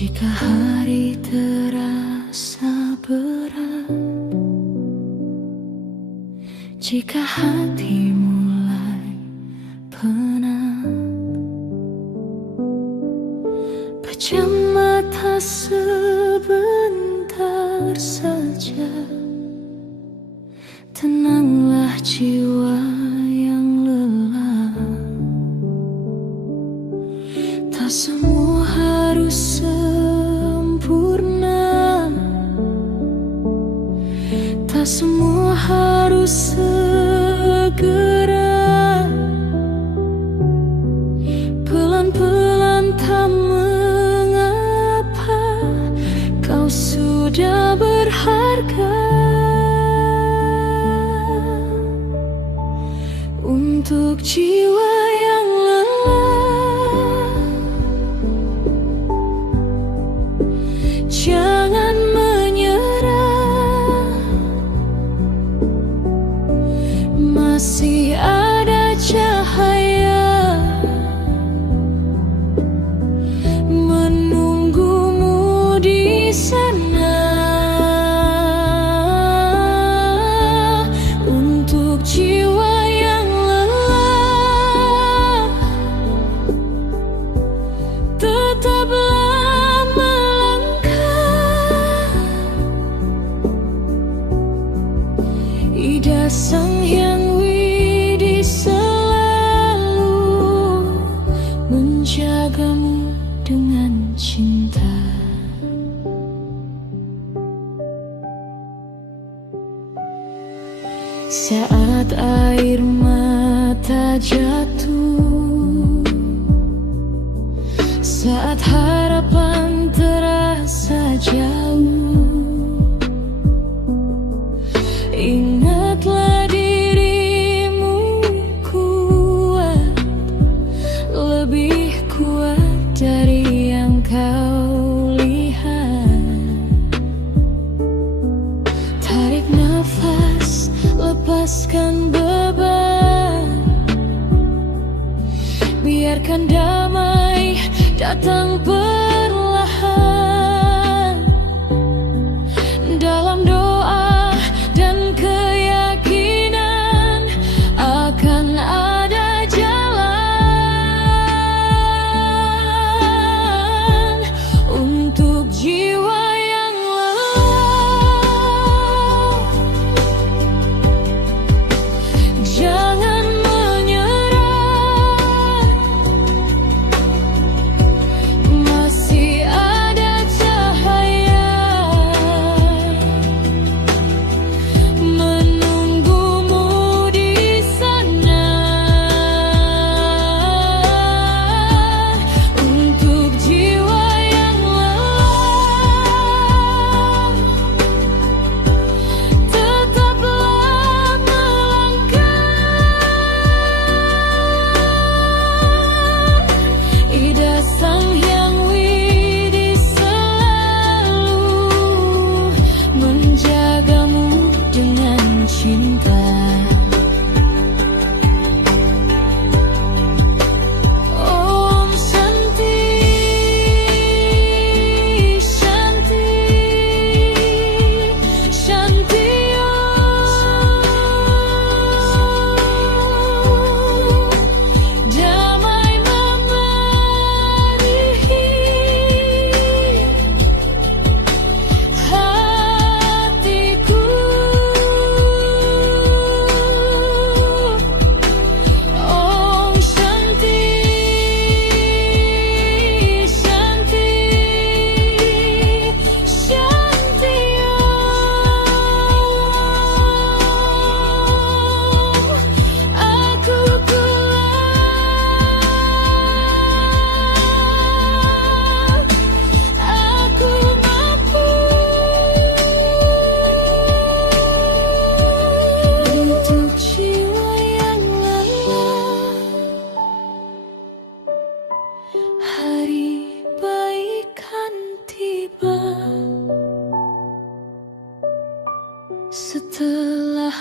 Jika hari terasa berat, jika hati mulai penat, pejam mata sebentar saja, tenanglah jiwa yang lelah. Tak semua harus sempurna, tak semua harus segera. Pelan-pelan tak mengapa, kau sudah berharga. Untuk jiwa yang lelah, jangan menyerah. Masih ada cahaya menunggumu di sana. Untuk jiwa yang lelah, tetaplah melangkah. Ida Sang Hyang Widi selalu menjagamu dengan cinta. Saat air mata jatuh, saat harapan terasa jauh, ingatlah dirimu kuat, lebih kuat dari yang kau lihat. Tarik nafas, lepaskan beban, biarkan damai datang perlahan. berubah setelah